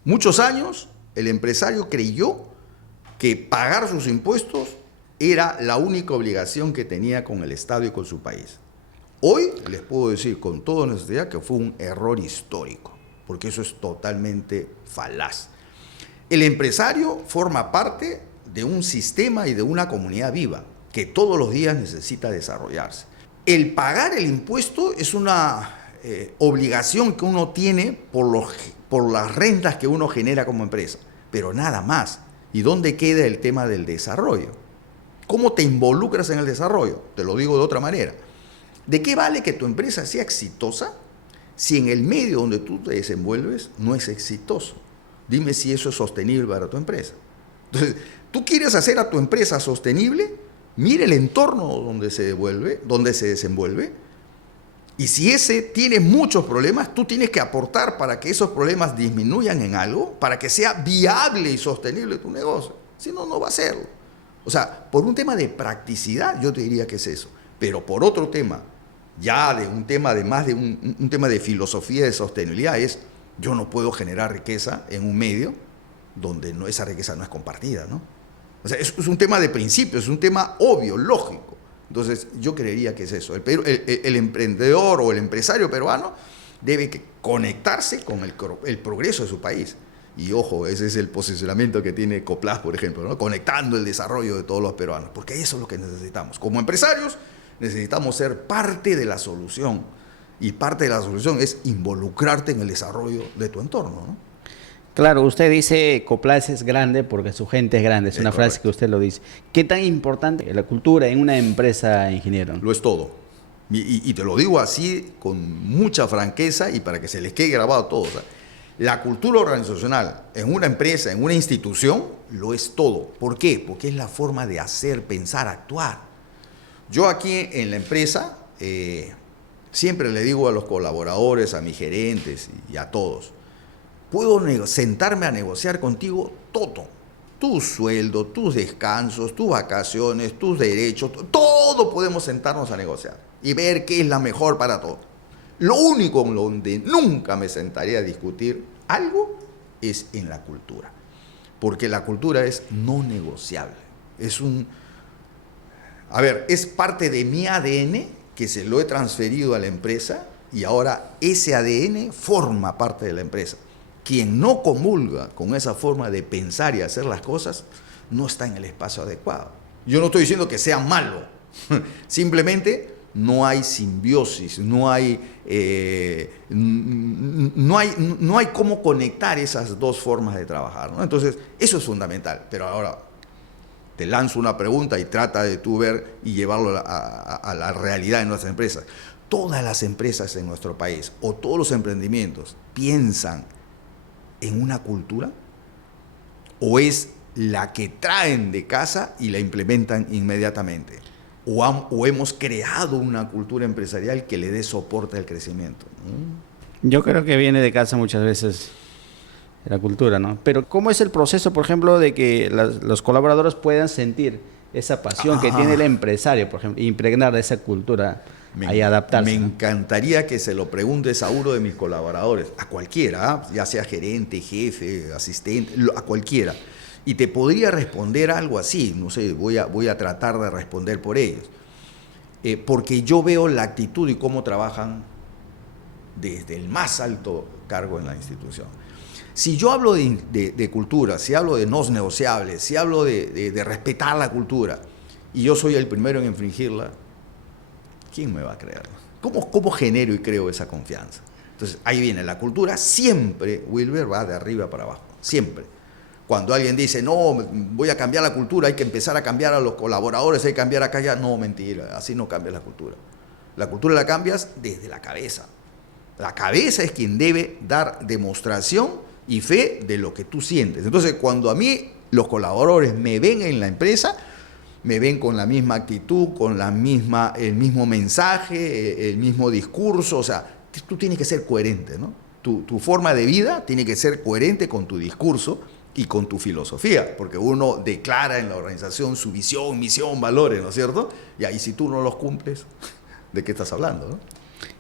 Muchos años el empresario creyó que pagar sus impuestos era la única obligación que tenía con el Estado y con su país. Hoy les puedo decir con toda honestidad que fue un error histórico, porque eso es totalmente falaz. El empresario forma parte de un sistema y de una comunidad viva que todos los días necesita desarrollarse. El pagar el impuesto es una obligación que uno tiene por las rentas que uno genera como empresa, pero nada más. ¿Y dónde queda el tema del desarrollo? ¿Cómo te involucras en el desarrollo? Te lo digo de otra manera. ¿De qué vale que tu empresa sea exitosa si en el medio donde tú te desenvuelves no es exitoso? Dime si eso es sostenible para tu empresa. Entonces, ¿tú quieres hacer a tu empresa sostenible? Mira el entorno donde se desenvuelve Y si ese tiene muchos problemas, tú tienes que aportar para que esos problemas disminuyan en algo, para que sea viable y sostenible tu negocio. Si no, no va a serlo. O sea, por un tema de practicidad, yo te diría que es eso. Pero por otro tema, ya de un tema de más de un tema de filosofía de sostenibilidad, es yo no puedo generar riqueza en un medio donde esa riqueza no es compartida, ¿no? O sea, es un tema de principio, es un tema obvio, lógico. Entonces, yo creería que es eso. El emprendedor o el empresario peruano debe conectarse con el progreso de su país. Y ojo, ese es el posicionamiento que tiene Coplas, por ejemplo, ¿no? Conectando el desarrollo de todos los peruanos, porque eso es lo que necesitamos. Como empresarios, necesitamos ser parte de la solución. Y parte de la solución es involucrarte en el desarrollo de tu entorno, ¿no? Claro, usted dice Coplas es grande porque su gente es grande, es una frase que usted lo dice. ¿Qué tan importante es la cultura en una empresa, ingeniero? Lo es todo. Y te lo digo así con mucha franqueza y para que se les quede grabado todo. O sea, la cultura organizacional en una empresa, en una institución, lo es todo. ¿Por qué? Porque es la forma de hacer, pensar, actuar. Yo aquí en la empresa siempre le digo a los colaboradores, a mis gerentes y a todos, puedo sentarme a negociar contigo todo. Tu sueldo, tus descansos, tus vacaciones, tus derechos, todo podemos sentarnos a negociar y ver qué es la mejor para todos. Lo único en donde nunca me sentaría a discutir algo es en la cultura. Porque la cultura es no negociable. Es parte de mi ADN que se lo he transferido a la empresa y ahora ese ADN forma parte de la empresa. Quien no comulga con esa forma de pensar y hacer las cosas, no está en el espacio adecuado. Yo no estoy diciendo que sea malo, simplemente no hay simbiosis, no hay cómo conectar esas dos formas de trabajar, ¿no? Entonces, eso es fundamental. Pero ahora te lanzo una pregunta y trata de tú ver y llevarlo a la realidad de nuestras empresas. Todas las empresas en nuestro país o todos los emprendimientos piensan en una cultura o es la que traen de casa y la implementan inmediatamente o hemos creado una cultura empresarial que le dé soporte al crecimiento. Yo creo que viene de casa muchas veces la cultura, ¿no? Pero ¿cómo es el proceso, por ejemplo, de que los colaboradores puedan sentir esa pasión que tiene el empresario, por ejemplo, impregnar de esa cultura y adaptarse? Me encantaría que se lo preguntes a uno de mis colaboradores, a cualquiera, ya sea gerente, jefe, asistente, a cualquiera. Y te podría responder algo así, no sé, voy a tratar de responder por ellos. Porque yo veo la actitud y cómo trabajan desde el más alto cargo en la institución. Si yo hablo de cultura, si hablo de no negociables, si hablo de respetar la cultura, y yo soy el primero en infringirla, ¿quién me va a creer? ¿Cómo genero y creo esa confianza? Entonces, ahí viene, la cultura siempre, Wilber, va de arriba para abajo, siempre. Cuando alguien dice, no, voy a cambiar la cultura, hay que empezar a cambiar a los colaboradores, hay que cambiar acá ya, no, mentira, así no cambia la cultura. La cultura la cambias desde la cabeza. La cabeza es quien debe dar demostración y fe de lo que tú sientes. Entonces, cuando a mí los colaboradores me ven en la empresa, me ven con la misma actitud, con el mismo mensaje, el mismo discurso. O sea, tú tienes que ser coherente, ¿no? Tu forma de vida tiene que ser coherente con tu discurso y con tu filosofía, porque uno declara en la organización su visión, misión, valores, ¿no es cierto? Y ahí si tú no los cumples, ¿de qué estás hablando, no?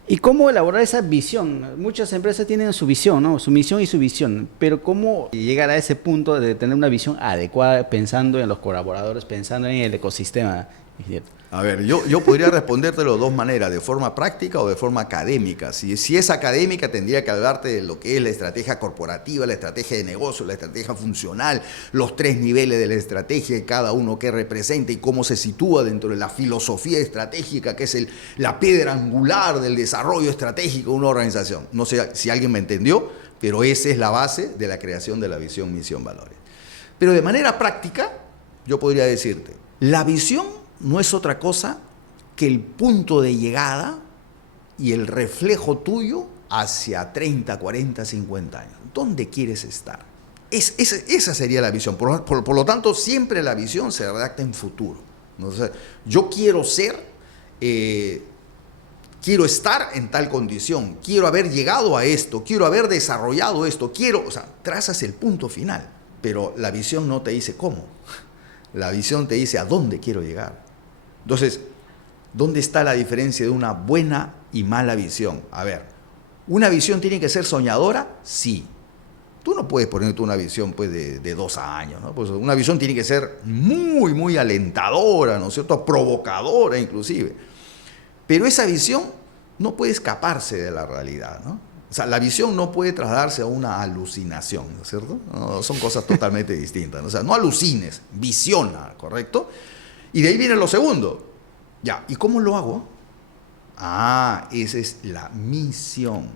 ¿Y cómo elaborar esa visión? Muchas empresas tienen su visión, ¿no? Su misión y su visión, pero ¿cómo llegar a ese punto de tener una visión adecuada pensando en los colaboradores, pensando en el ecosistema? A ver, yo podría respondértelo de dos maneras, de forma práctica o de forma académica. Si es académica, tendría que hablarte de lo que es la estrategia corporativa, la estrategia de negocio, la estrategia funcional, los 3 niveles de la estrategia, cada uno que representa y cómo se sitúa dentro de la filosofía estratégica, que es la piedra angular del desarrollo estratégico de una organización. No sé si alguien me entendió, pero esa es la base de la creación de la visión, misión, valores. Pero de manera práctica, yo podría decirte, la visión no es otra cosa que el punto de llegada y el reflejo tuyo hacia 30, 40, 50 años. ¿Dónde quieres estar? Esa sería la visión. Por lo tanto, siempre la visión se redacta en futuro. O sea, yo quiero ser quiero estar en tal condición, quiero haber llegado a esto, quiero haber desarrollado esto, o sea, trazas el punto final, pero la visión no te dice cómo, la visión te dice a dónde quiero llegar. Entonces, ¿dónde está la diferencia de una buena y mala visión? A ver, ¿una visión tiene que ser soñadora? Sí. Tú no puedes ponerte una visión pues, de 2 años, ¿no? Pues una visión tiene que ser muy, muy alentadora, ¿no es cierto? Provocadora inclusive. Pero esa visión no puede escaparse de la realidad, ¿no? O sea, la visión no puede trasladarse a una alucinación, ¿no es cierto? No, son cosas totalmente distintas, ¿no? O sea, no alucines, visiona, ¿correcto? Y de ahí viene lo segundo. Ya, ¿y cómo lo hago? Ah, esa es la misión.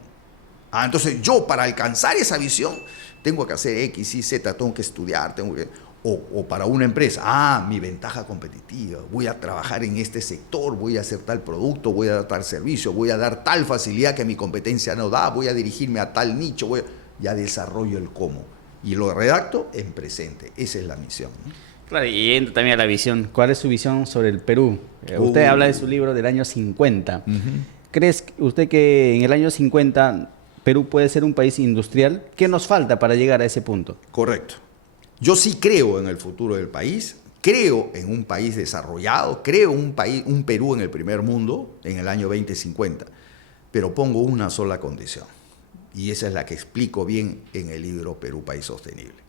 Ah, entonces yo para alcanzar esa visión tengo que hacer X, Y, Z, tengo que estudiar, o para una empresa, mi ventaja competitiva, voy a trabajar en este sector, voy a hacer tal producto, voy a dar tal servicio, voy a dar tal facilidad que mi competencia no da, voy a dirigirme a tal nicho, ya desarrollo el cómo. Y lo redacto en presente, esa es la misión, ¿no? Claro, y entra también a la visión. ¿Cuál es su visión sobre el Perú? Usted habla de su libro del año 50. ¿Cree usted que en el año 50 Perú puede ser un país industrial? ¿Qué nos falta para llegar a ese punto? Correcto. Yo sí creo en el futuro del país, creo en un país desarrollado, creo en un Perú en el primer mundo en el año 2050, pero pongo una sola condición, y esa es la que explico bien en el libro Perú País Sostenible.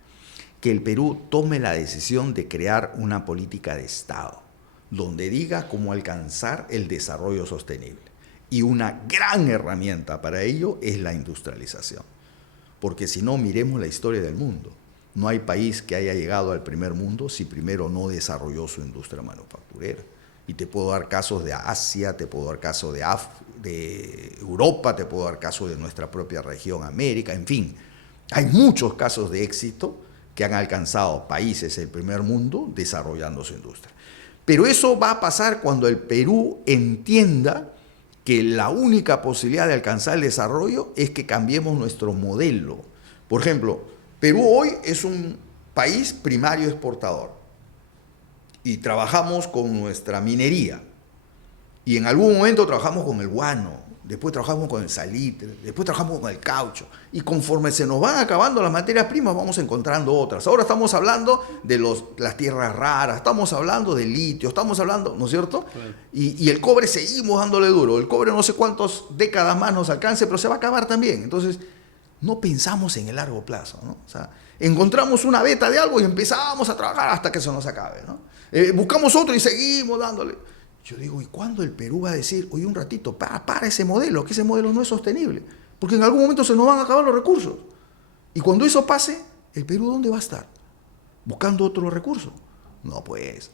Que el Perú tome la decisión de crear una política de Estado, donde diga cómo alcanzar el desarrollo sostenible. Y una gran herramienta para ello es la industrialización. Porque si no, miremos la historia del mundo. No hay país que haya llegado al primer mundo si primero no desarrolló su industria manufacturera. Y te puedo dar casos de Asia, te puedo dar casos de Europa, te puedo dar casos de nuestra propia región, América, en fin. Hay muchos casos de éxito que han alcanzado países del primer mundo desarrollando su industria. Pero eso va a pasar cuando el Perú entienda que la única posibilidad de alcanzar el desarrollo es que cambiemos nuestro modelo. Por ejemplo, Perú hoy es un país primario exportador y trabajamos con nuestra minería y en algún momento trabajamos con el guano, después trabajamos con el salitre, después trabajamos con el caucho. Y conforme se nos van acabando las materias primas, vamos encontrando otras. Ahora estamos hablando de las tierras raras, estamos hablando del litio, estamos hablando, ¿no es cierto? Claro. Y el cobre seguimos dándole duro. El cobre no sé cuántas décadas más nos alcance, pero se va a acabar también. Entonces, no pensamos en el largo plazo, ¿no? O sea, encontramos una beta de algo y empezamos a trabajar hasta que eso nos acabe, ¿no? Buscamos otro y seguimos dándole. Yo digo, ¿y cuándo el Perú va a decir, oye, un ratito, para ese modelo, que ese modelo no es sostenible? Porque en algún momento se nos van a acabar los recursos. Y cuando eso pase, ¿el Perú dónde va a estar? ¿Buscando otros recursos? No, pues.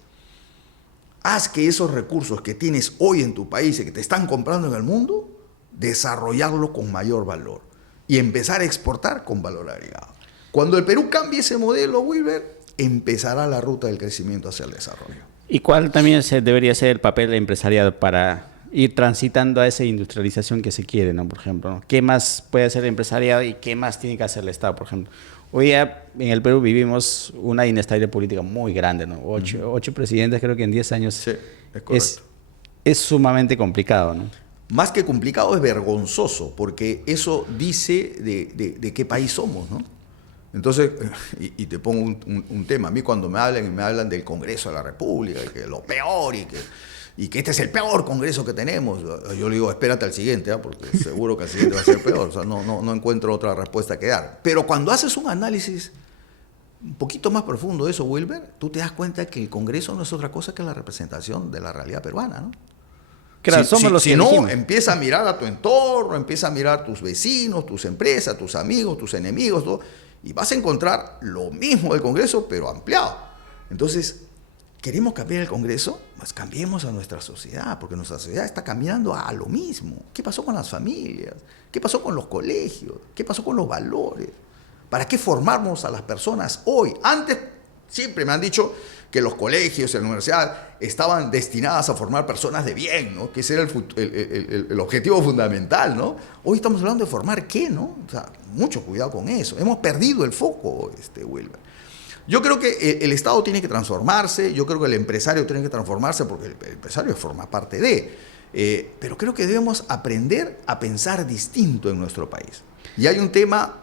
Haz que esos recursos que tienes hoy en tu país y que te están comprando en el mundo, desarrollarlo con mayor valor y empezar a exportar con valor agregado. Cuando el Perú cambie ese modelo, Wilber, empezará la ruta del crecimiento hacia el desarrollo. ¿Y cuál también debería ser el papel empresarial para ir transitando a esa industrialización que se quiere, ¿no? Por ejemplo, ¿no? ¿Qué más puede hacer el empresariado y qué más tiene que hacer el Estado, por ejemplo? Hoy día en el Perú vivimos una inestabilidad política muy grande, ¿no? Ocho presidentes creo que en 10 años. Sí, es correcto. Es sumamente complicado, ¿no? Más que complicado, es vergonzoso, porque eso dice de qué país somos, ¿no? Entonces, y te pongo un tema. A mí cuando me hablan del Congreso de la República, y que lo peor, y que este es el peor Congreso que tenemos, yo le digo, espérate al siguiente, porque seguro que el siguiente va a ser peor. O sea, no encuentro otra respuesta que dar. Pero cuando haces un análisis un poquito más profundo de eso, Wilber, tú te das cuenta que el Congreso no es otra cosa que la representación de la realidad peruana, ¿no? Claro, si no, empieza a mirar a tu entorno, empieza a mirar a tus vecinos, tus empresas, tus amigos, tus enemigos, todo, y vas a encontrar lo mismo del Congreso, pero ampliado. Entonces, ¿queremos cambiar el Congreso? Pues cambiemos a nuestra sociedad, porque nuestra sociedad está cambiando a lo mismo. ¿Qué pasó con las familias? ¿Qué pasó con los colegios? ¿Qué pasó con los valores? ¿Para qué formarnos a las personas hoy? Antes siempre me han dicho que los colegios y la universidad estaban destinadas a formar personas de bien, ¿no? Que ese era el objetivo fundamental, ¿no? Hoy estamos hablando de formar qué, ¿no? O sea, mucho cuidado con eso. Hemos perdido el foco, Wilber. Yo creo que el Estado tiene que transformarse, yo creo que el empresario tiene que transformarse, porque el empresario forma parte de. Pero creo que debemos aprender a pensar distinto en nuestro país. Y hay un tema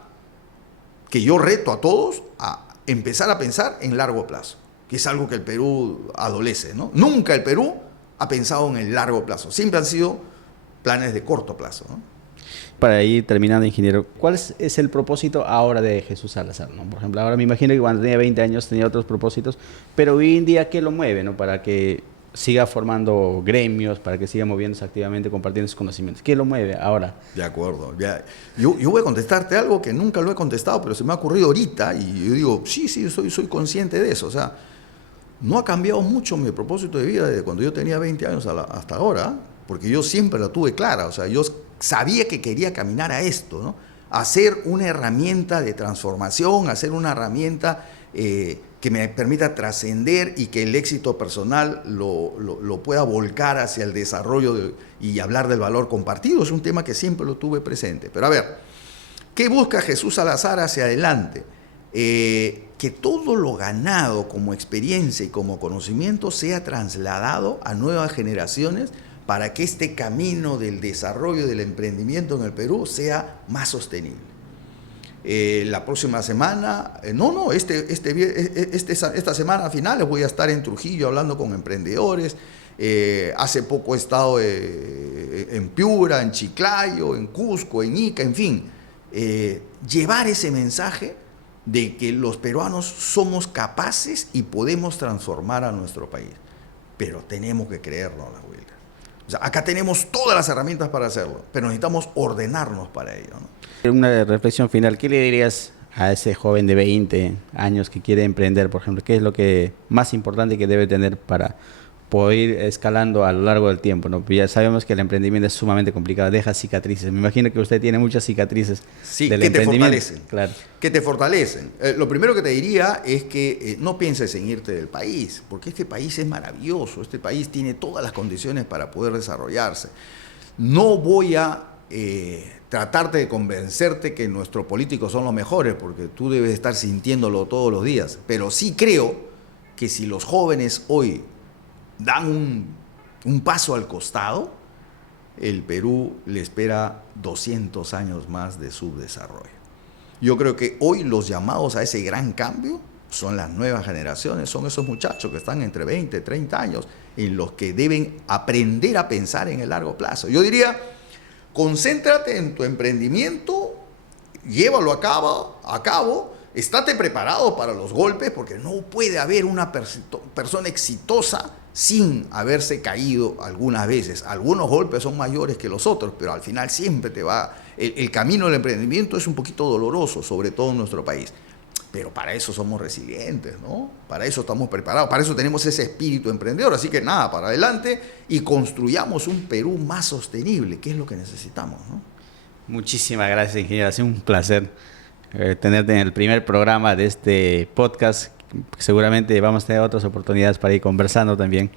que yo reto a todos a empezar a pensar en largo plazo, que es algo que el Perú adolece, ¿no? Nunca el Perú ha pensado en el largo plazo, siempre han sido planes de corto plazo, ¿no? Para ir terminando, ingeniero, ¿cuál es el propósito ahora de Jesús Salazar, ¿no? Por ejemplo, ahora me imagino que cuando tenía 20 años tenía otros propósitos, pero hoy en día, ¿qué lo mueve, ¿no? Para que siga formando gremios, para que siga moviéndose activamente, compartiendo sus conocimientos. ¿Qué lo mueve ahora? De acuerdo. Ya. Yo voy a contestarte algo que nunca lo he contestado, pero se me ha ocurrido ahorita y yo digo, sí, soy consciente de eso. O sea, no ha cambiado mucho mi propósito de vida desde cuando yo tenía 20 años hasta ahora, porque yo siempre la tuve clara. O sea, yo sabía que quería caminar a esto, ¿no? A ser una herramienta de transformación, a ser una herramienta que me permita trascender y que el éxito personal lo pueda volcar hacia el desarrollo y hablar del valor compartido. Es un tema que siempre lo tuve presente. Pero a ver, ¿qué busca Jesús Salazar hacia adelante? Que todo lo ganado como experiencia y como conocimiento sea trasladado a nuevas generaciones para que este camino del desarrollo del emprendimiento en el Perú sea más sostenible. La próxima semana, esta semana a finales voy a estar en Trujillo hablando con emprendedores. Hace poco he estado en Piura, en Chiclayo, en Cusco, en Ica, en fin. Llevar ese mensaje de que los peruanos somos capaces y podemos transformar a nuestro país. Pero tenemos que creernos, la Wilker. O sea, acá tenemos todas las herramientas para hacerlo, pero necesitamos ordenarnos para ello, ¿no? Una reflexión final, ¿qué le dirías a ese joven de 20 años que quiere emprender, por ejemplo? ¿Qué es lo que más importante que debe tener para poder ir escalando a lo largo del tiempo, ¿no? Ya sabemos que el emprendimiento es sumamente complicado, deja cicatrices. Me imagino que usted tiene muchas cicatrices del emprendimiento. Te fortalecen. Claro. Que te fortalecen. Lo primero que te diría es que no pienses en irte del país, porque este país es maravilloso, este país tiene todas las condiciones para poder desarrollarse. No voy a tratarte de convencerte que nuestros políticos son los mejores, porque tú debes estar sintiéndolo todos los días, pero sí creo que si los jóvenes hoy dan un paso al costado, el Perú le espera 200 años más de subdesarrollo. Yo creo que hoy los llamados a ese gran cambio son las nuevas generaciones, son esos muchachos que están entre 20, 30 años, en los que deben aprender a pensar en el largo plazo. Yo diría, concéntrate en tu emprendimiento, llévalo a cabo, estate preparado para los golpes, porque no puede haber una persona exitosa sin haberse caído algunas veces. Algunos golpes son mayores que los otros, pero al final siempre te va... El camino del emprendimiento es un poquito doloroso, sobre todo en nuestro país. Pero para eso somos resilientes, ¿no? Para eso estamos preparados, para eso tenemos ese espíritu emprendedor. Así que nada, para adelante y construyamos un Perú más sostenible, que es lo que necesitamos, ¿no? Muchísimas gracias, ingeniero. Ha sido un placer tenerte en el primer programa de este podcast. Seguramente vamos a tener otras oportunidades para ir conversando también.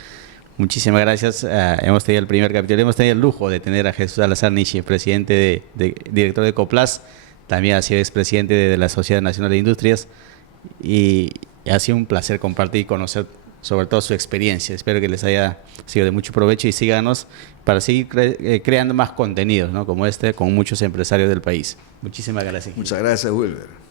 Muchísimas gracias. Hemos tenido el primer capítulo. Hemos tenido el lujo de tener a Jesús Salazar Nishi, presidente director de Coplas. También ha sido expresidente de la Sociedad Nacional de Industrias. Y ha sido un placer compartir y conocer sobre todo su experiencia. Espero que les haya sido de mucho provecho y síganos para seguir creando más contenidos, ¿no? Como este, con muchos empresarios del país. Muchísimas gracias. Muchas gracias, Wilber.